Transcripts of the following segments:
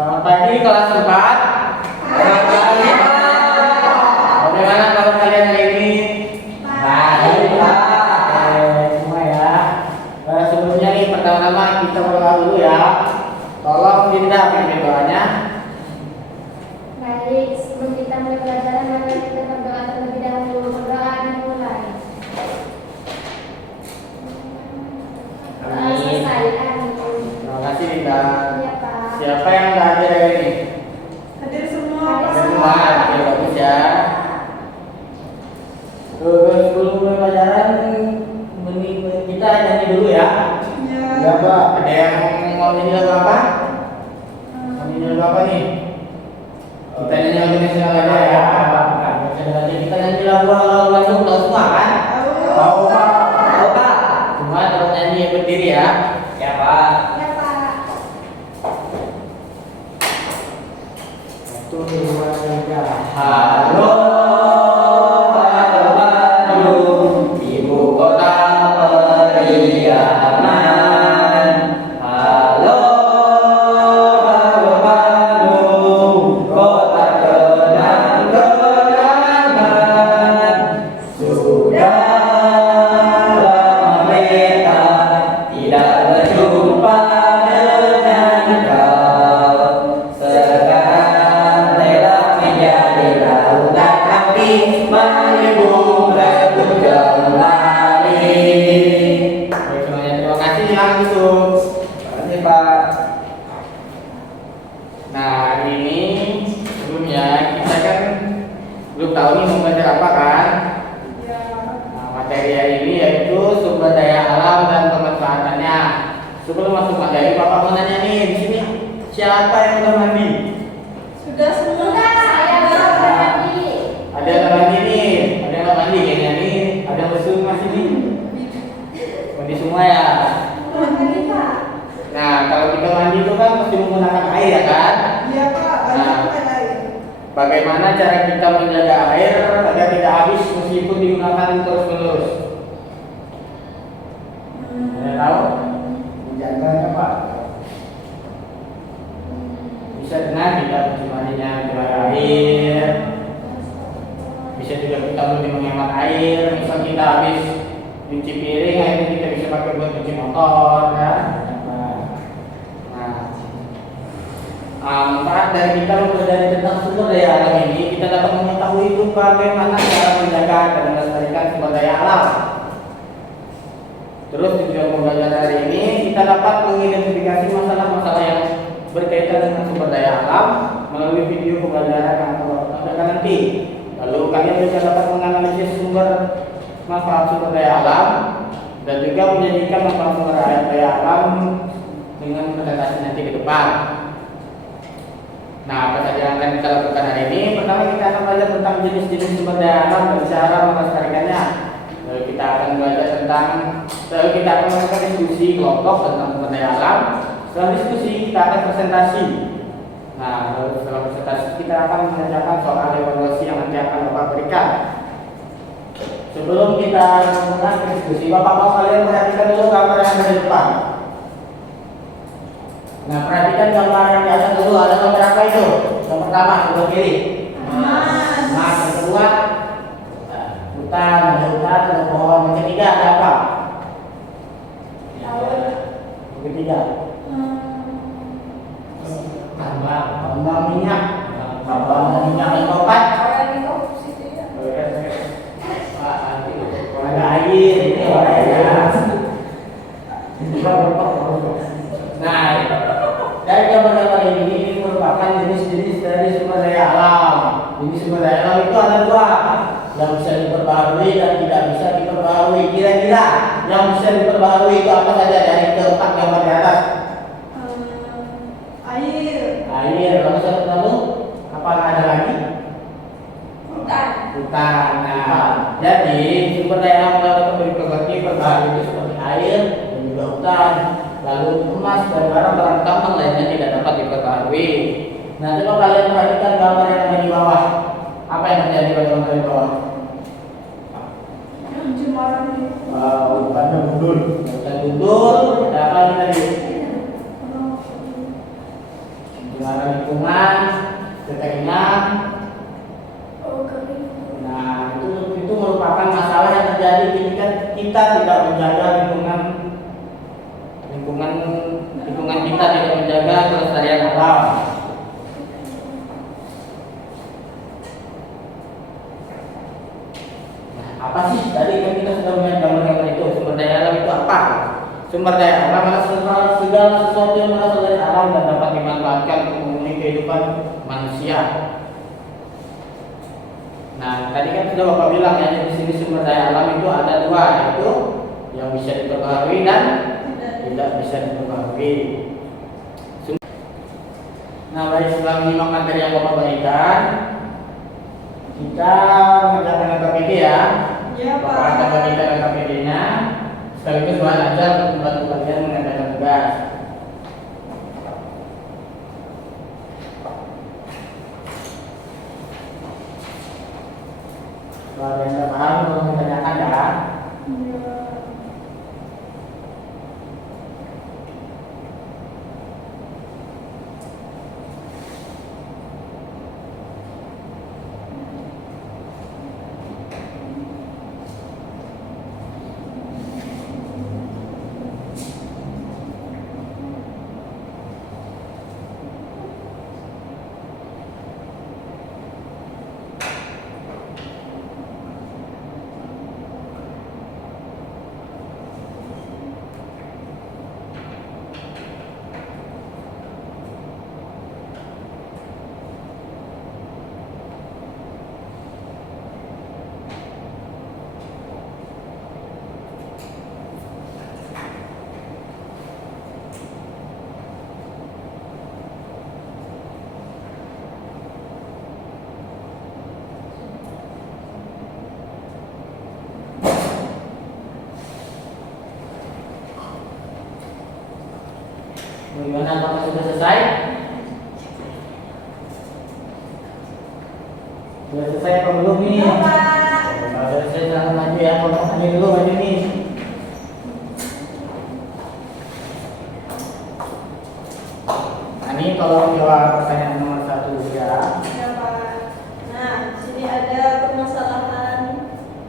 Selamat pagi kelas 4. Selamat pagi, Pak. Bagaimana kalau kalian hari ini? Baik, Pak. Oke, semua ya. Sebelumnya nih pertama-tama kita berdoa dulu ya. Tolong Dinda pimpin doanya. Baik, sebelum kita mulai pelajaran, mari kita berdoa terlebih dahulu. Berdoa dimulai. Amin. Selesai. Amin. Terima kasih Dinda. Ya, Pak. Siapa yang nggak hadir hari ini? Hadir semua. Hadir Semua. Oke, bagus ya. Sebelum mulai pelajaran, kita nyanyi dulu ya. Ya Pak. Ada yang mau nyanyi lagu apa? Mau nyanyi lagu apa nih? Kita nyanyi lagu nasional aja ya. Kita nyanyi lagu Bandung tahu semua kan? Tahu Pak. Tahu Pak. Semua terus nyanyi berdiri ya. Ya, Pak. Ya, Pak. 1, 2, 3. Halo. Nah, ini sebelumnya kita kan belum tahu nih mau belajar apa kan? Nah, materi hari ini yaitu sumber daya alam dan pemanfaatannya. Sebelum masuk materi, Bapak mau nanya nih di sini siapa yang udah mandi? Sudah semua. Sudah, saya sudah mandi. Ada yang udah mandi nih, ada yang udah mandi kayaknya nih, ada yang besuk masih nih. Mandi semua ya. Mandi, Pak. Nah, kalau kita mandi itu kan pasti menggunakan air ya kan? Iya, Pak. Nah. Bagaimana cara kita menjaga air agar tidak habis meskipun digunakan terus-menerus? Ada tahu? Menjaganya Pak. Bisa dengan kita mencemarinya dengan air. Bisa juga kita lebih menghemat air. Misal kita habis cuci piring, akhirnya kita bisa pakai buat cuci motor, ya. Manfaat dari kita mempelajari tentang sumber daya alam ini, kita dapat mengetahui itu bagaimana cara menjaga dan melestarikan sumber daya alam. Terus tujuan pembelajaran hari ini kita dapat mengidentifikasi masalah-masalah yang berkaitan dengan sumber daya alam melalui video pembelajaran yang akan tontonkan nanti. Lalu kalian juga dapat menganalisis manfaat sumber daya alam dan juga menjadikan manfaat sumber daya alam dengan presentasi nanti ke depan. Nah, apa saja yang akan kita lakukan hari ini? Pertama kita akan belajar tentang jenis-jenis sumber daya alam dan cara melestarikannya. Lalu kita akan melakukan diskusi kelompok tentang sumber daya alam. Setelah diskusi kita akan presentasi. Nah, lalu setelah presentasi kita akan mengerjakan soal evaluasi yang nanti akan Bapak berikan. Sebelum kita mulai diskusi, Bapak mau kalian perhatikan dulu gambar yang ada di depan. Nah, perhatikan gambar yang di atas dulu, ada gambar apa itu? Yang pertama, sebelah kiri. Mas. Yang kedua, hutan, ada pohon. Yang ketiga ada apa? Yang ketiga, tambang minyak. Tambang minyak yang keempat. Ada air, ini warna ya. Nah, dari gambar-gambar ini merupakan jenis-jenis dari sumber daya alam. Jenis sumber daya alam itu ada dua, yang bisa diperbaharui dan tidak bisa diperbaharui. Kira-kira yang bisa diperbaharui itu apa saja dari keempat gambar di atas? Air. Lalu satu lalu apa ada lagi? Hutan. Nah, jadi sumber daya alam dapat diperbaharui itu seperti air dan juga hutan. Lalu emas dan barang-barang tambang lainnya tidak dapat diperbaharui. Nah, coba kalian perhatikan gambar yang ada di bawah. Apa yang terjadi pada gambar di bawah? Bukan mundur. Ada apa lagi tadi? pencemaran lingkungan, kekeringan. Oh, kering. Nah, itu merupakan masalah yang terjadi ketika kita tidak menjaga lingkungan kita, tidak menjaga kelestarian alam. Nah, apa sih tadi kan kita sudah melihat gambar-gambar itu? Sumber daya alam itu apa? Sumber daya alam adalah segala sesuatu yang berasal dari alam dan dapat dimanfaatkan untuk memenuhi kehidupan manusia. Nah, tadi kan sudah Bapak bilang ya, di sini sumber daya alam itu ada dua, yaitu yang bisa diperbaharui dan tidak bisa diperbaharui. Nah, baik, setelah menyimak materi yang Bapak berikan, kita mengerjakan KPD ya. Ya, Pak. Bapak akan bagikan KPD-nya, sekaligus bahan ajar untuk membantu kalian mengerjakan tugas. Kalau ada yang tidak paham, tolong ditanyakan ya. Ya. Bagaimana, apakah sudah selesai? Sudah selesai apa belum nih? Ya, Pak. Kalau sudah selesai silahkan maju ya. Kalau maju dulu, maju nih. Nah, ini kalau jawab pertanyaan nomor 1 ya. Ya, Pak. Nah, di sini ada permasalahan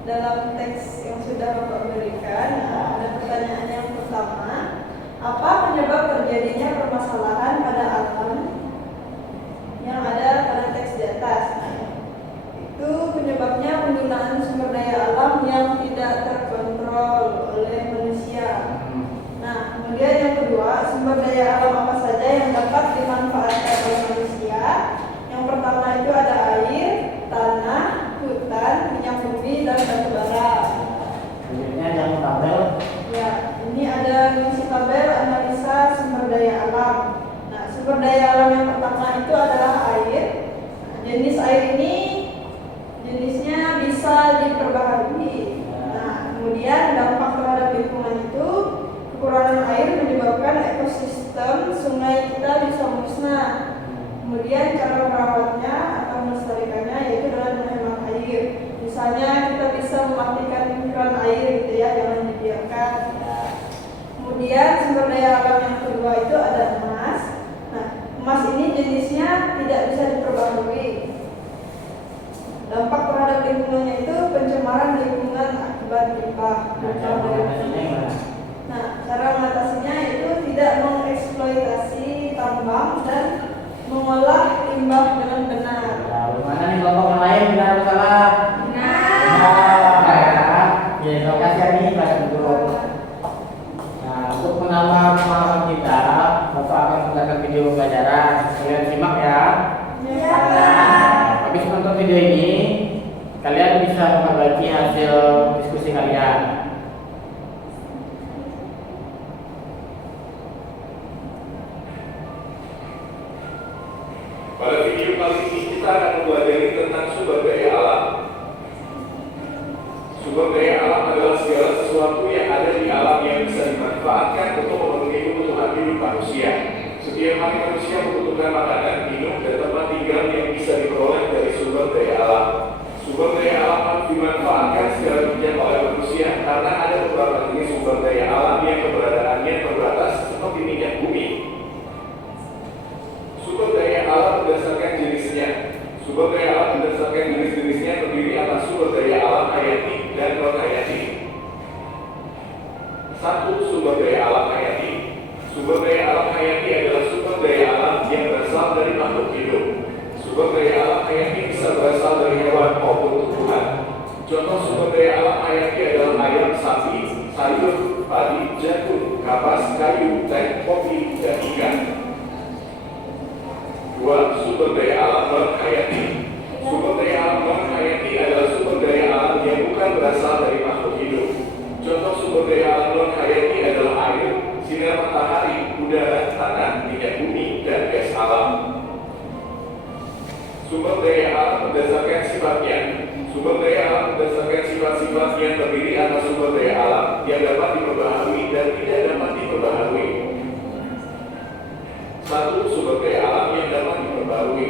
dalam teks yang sudah Bapak berikan. Nah, ada pertanyaan yang pertama, apa penyebab terjadinya permasalahan pada alam yang ada pada teks di atas? Nah, itu penyebabnya penggunaan sumber daya alam yang tidak terkontrol oleh manusia. Nah, kemudian yang kedua, sumber daya alam apa saja yang dapat dimanfaatkan oleh manusia? Yang pertama itu ada air, tanah, hutan, minyak bumi, dan batu bara. Selanjutnya yang tabel. Ya, ini ada mengisi tabel analisa sumber daya alam. Nah, sumber daya alam yang pertama itu adalah air. Nah, jenis air ini jenisnya bisa diperbaharui. Nah, kemudian dampak terhadap lingkungan itu, kekurangan air menyebabkan ekosistem sungai kita bisa musnah. Kemudian cara merawatnya atau melestarikannya yaitu dengan menghemat air. Misalnya kita bisa mematikan keran air gitu ya, jangan dibiarkan. Kemudian sumber daya alam yang kedua itu ada emas. Nah, emas ini jenisnya tidak bisa diperbaharui. Dampak terhadap lingkungannya itu pencemaran lingkungan akibat limbah. Nah, cara mengatasinya itu tidak mengeksploitasi tambang dan mengolah limbah dengan benar. Nah, bagaimana nih kelompok yang lain, benar atau salah? Benar. Benar. Ya, terima kasih Ani, Pak Guru. Nah, untuk menambah pemahaman kita, Bapak akan menggunakan video pembelajaran. Kalian simak ya. Ya. Nah, habis nonton video ini, kalian bisa memperbaiki hasil diskusi kalian. Pada video kali ini kita akan mempelajari tentang sumber daya alam. Sumber daya alam adalah segala sesuatu yang ada di alam yang bisa dimanfaatkan untuk memenuhi kebutuhan hidup manusia. Setiap hari manusia membutuhkan makanan, minum, dan tempat tinggal yang bisa diperoleh dari sumber daya alam. Sumber daya alam harus dimanfaatkan secara bijak oleh manusia karena ada beberapa jenis sumber daya alam yang keberadaannya terbatas seperti minyak bumi. Sumber daya Sumber daya alam berdasarkan jenis-jenisnya terdiri atas sumber daya alam hayati dan non-hayati. 1. Sumber daya alam hayati. Sumber daya alam hayati adalah sumber daya alam yang berasal dari makhluk hidup. Sumber daya alam hayati bisa berasal dari hewan maupun tumbuhan. Contoh sumber daya alam hayati adalah ayam, sapi, sayur, padi, jagung, kapas, kayu, teh, kopi, dan ikan. 2. Sumber daya alam non-hayati. Sumber daya alam non-hayati adalah sumber daya alam yang bukan berasal dari makhluk hidup. Contoh sumber daya alam non-hayati adalah air, sinar matahari, udara, tanah, minyak bumi, dan gas alam. Sumber daya alam berdasarkan sifatnya. Sumber daya alam berdasarkan sifat-sifatnya terdiri atas sumber daya alam yang dapat diperbaharui dan tidak dapat diperbaharui. 1. Sumber daya alam yang dapat diperbarui.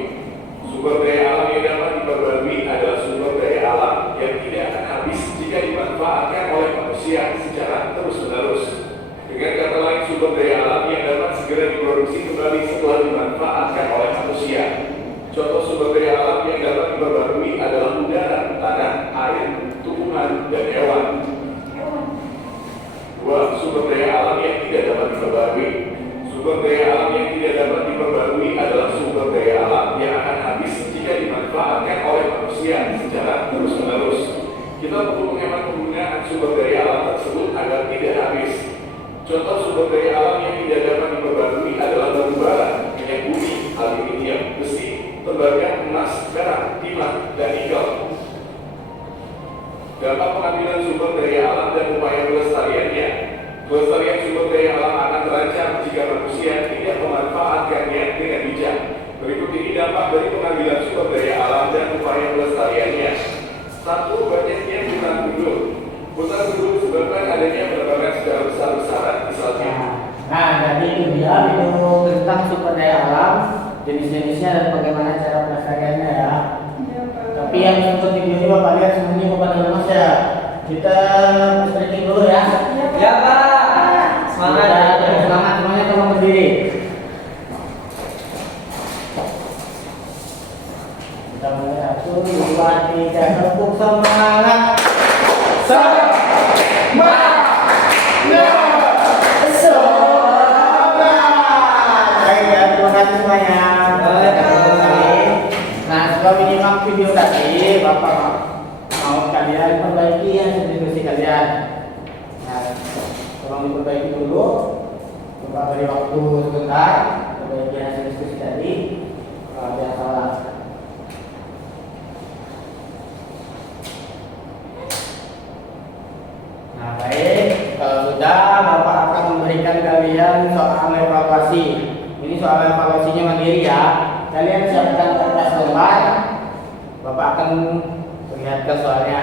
Sumber daya alam yang dapat diperbarui adalah sumber daya alam yang tidak akan habis jika dimanfaatkan oleh manusia secara terus-menerus. Dengan kata lain, sumber daya alam yang dapat segera diproduksi kembali setelah dimanfaatkan oleh manusia. Contoh sumber daya alam yang dapat diperbarui adalah udara, tanah, air, tumbuhan, dan hewan. 2. Sumber daya alam yang tidak dapat diperbarui. Sumber daya alam yang tidak dapat diperbarui adalah sumber daya alam yang akan habis jika dimanfaatkan oleh manusia secara terus-menerus. Kita perlu menghemat penggunaan sumber daya alam tersebut agar tidak habis. Contoh sumber daya alam yang tidak dapat diperbarui adalah batu bara, minyak bumi, aluminium, besi, tembaga, emas, perak, timah, dan nikel. Dampak pengambilan sumber daya alam dan upaya pelestariannya. Pelestarian sumber daya alam akan terancam jika manusia tidak memanfaatkannya dengan bijak. Berikut ini dampak dari pengambilan sumber daya alam dan upaya pelestariannya. 1. Banyaknya hutan gundul. Hutan gundul disebabkan adanya penebangan secara besar-besaran misalnya. Nah, jadi itu dia video tentang sumber daya alam, jenis-jenisnya dan bagaimana cara pelestariannya ya. Tapi yang seperti video ini Bapak lihat semuanya Bapak lemas ya. Kita stretching dulu ya. Ya Pak. Semangat. Semangat semuanya, tolong berdiri. Kita mulai 1, 2, 3, tepuk semangat. Baik ya, terima kasih semuanya. Nah, setelah menyimak video tadi, Bapak mau kalian perbaiki yang diskusi kalian. Nah, tolong diperbaiki dulu. Bapak beri waktu sebentar, perbaiki hasil diskusi tadi. Kalau ada yang salah. Nah, baik. Kalau sudah, Bapak akan memberikan kalian soal evaluasi. Ini soal evaluasinya mandiri ya. Kalian siapkan kertas lembar. Bapak akan perlihatkan soalnya.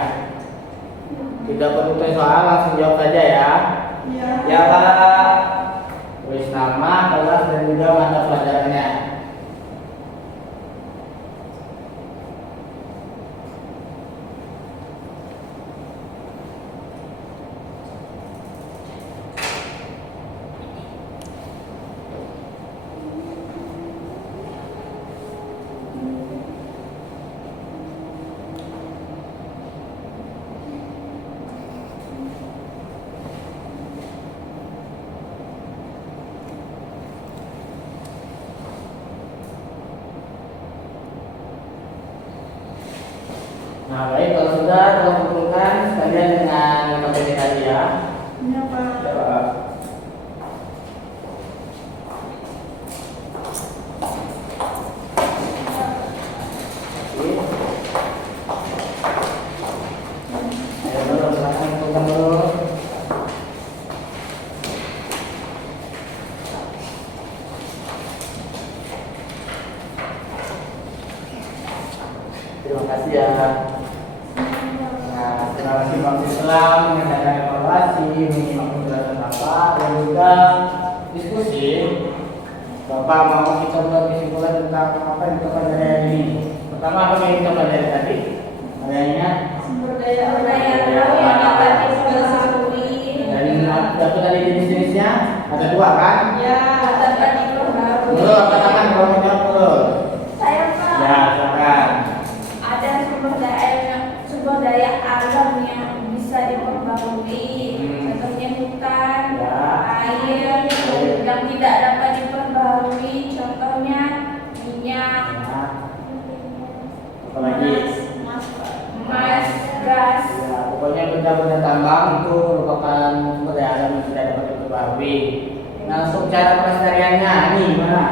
Tidak perlu tanya soal, langsung jawab saja ya. Ya Pak. Tulis nama, kelas, dan juga mata pelajarannya. Nah, baik, kalau sudah tolong kumpulkan sekalian dengan KPD tadi ya. Iya Pak. Ya, Pak. Ayo dulu, silakan kumpulkan dulu. Terima kasih ya. Nah, terima kasih Pak Islam mengadakan evaluasi, menyimak penjelasan Bapak dan juga diskusi. Bapak mau kita buat kesimpulan tentang apa yang kita pelajari hari ini. Pertama, apa yang kita pelajari tadi? Adanya Sumber daya yang dapat diperbarui dan dapat dari jenis-jenisnya ada 2 kan? Ya, dapat diperbarui. Dulu angkat tangan kalau mau jawab dulu. Saya Pak. Ya, silakan. benda-benda tambang itu merupakan sumber daya alam yang tidak dapat diperbarui. Nah, untuk cara pelestariannya ini gimana?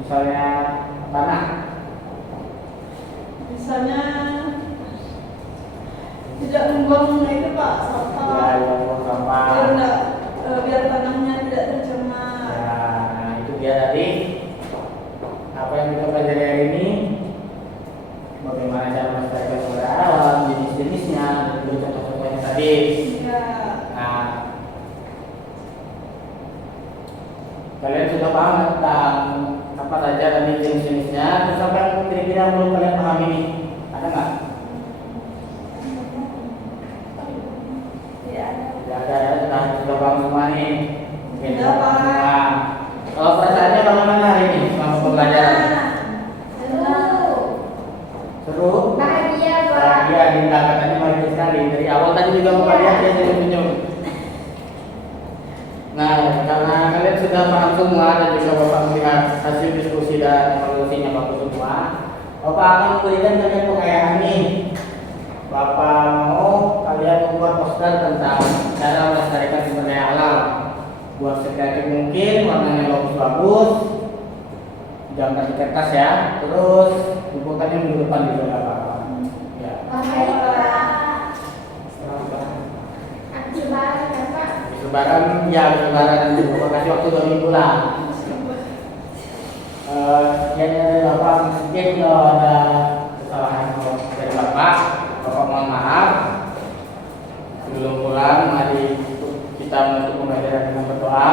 Misalnya apa nak? Misalnya tidak membuang itu Pak, sampah. Ya, buang sampah. Biar tanahnya tidak tercemar. Ya, nah itu dia tadi apa yang kita pelajari hari ini. Bagaimana cara melestarikan sumber daya alam, jenis-jenisnya, dan juga contoh-contohnya tadi. Iya. Nah, kalian sudah paham tentang apa saja tadi jenis-jenisnya? Terus apa yang kira-kira belum kalian pahami nih? Ada nggak? Tidak ada, ya. Sudah paham semua nih. Oke, Sudah paham. semua. Kalau perasaannya bagaimana hari ini selama pembelajaran? Seru? Bahagia, Pak. Bahagia, Dinda katanya bahagia sekali. Dari awal tadi juga mau lihat dia senyum-senyum. Nah, karena kalian sudah paham semua dan juga Bapak melihat hasil diskusi dan evaluasinya bagus semua, Bapak akan memberikan kalian pengayaan nih. Bapak mau kalian membuat poster tentang cara melestarikan sumber daya alam. Buat sekreatif mungkin, warnanya bagus-bagus, gambar di kertas ya. Terus bukukannya minggu depan juga nggak apa-apa. Ya. Baik, Pak. Aku lebaran ya, Pak. Lebaran, ya lebaran juga kasih waktu 2 minggu lah. Jadi Bapak mungkin kalau ada kesalahan dari Bapak mohon maaf. Sebelum pulang, mari kita menutup pembelajaran dengan berdoa.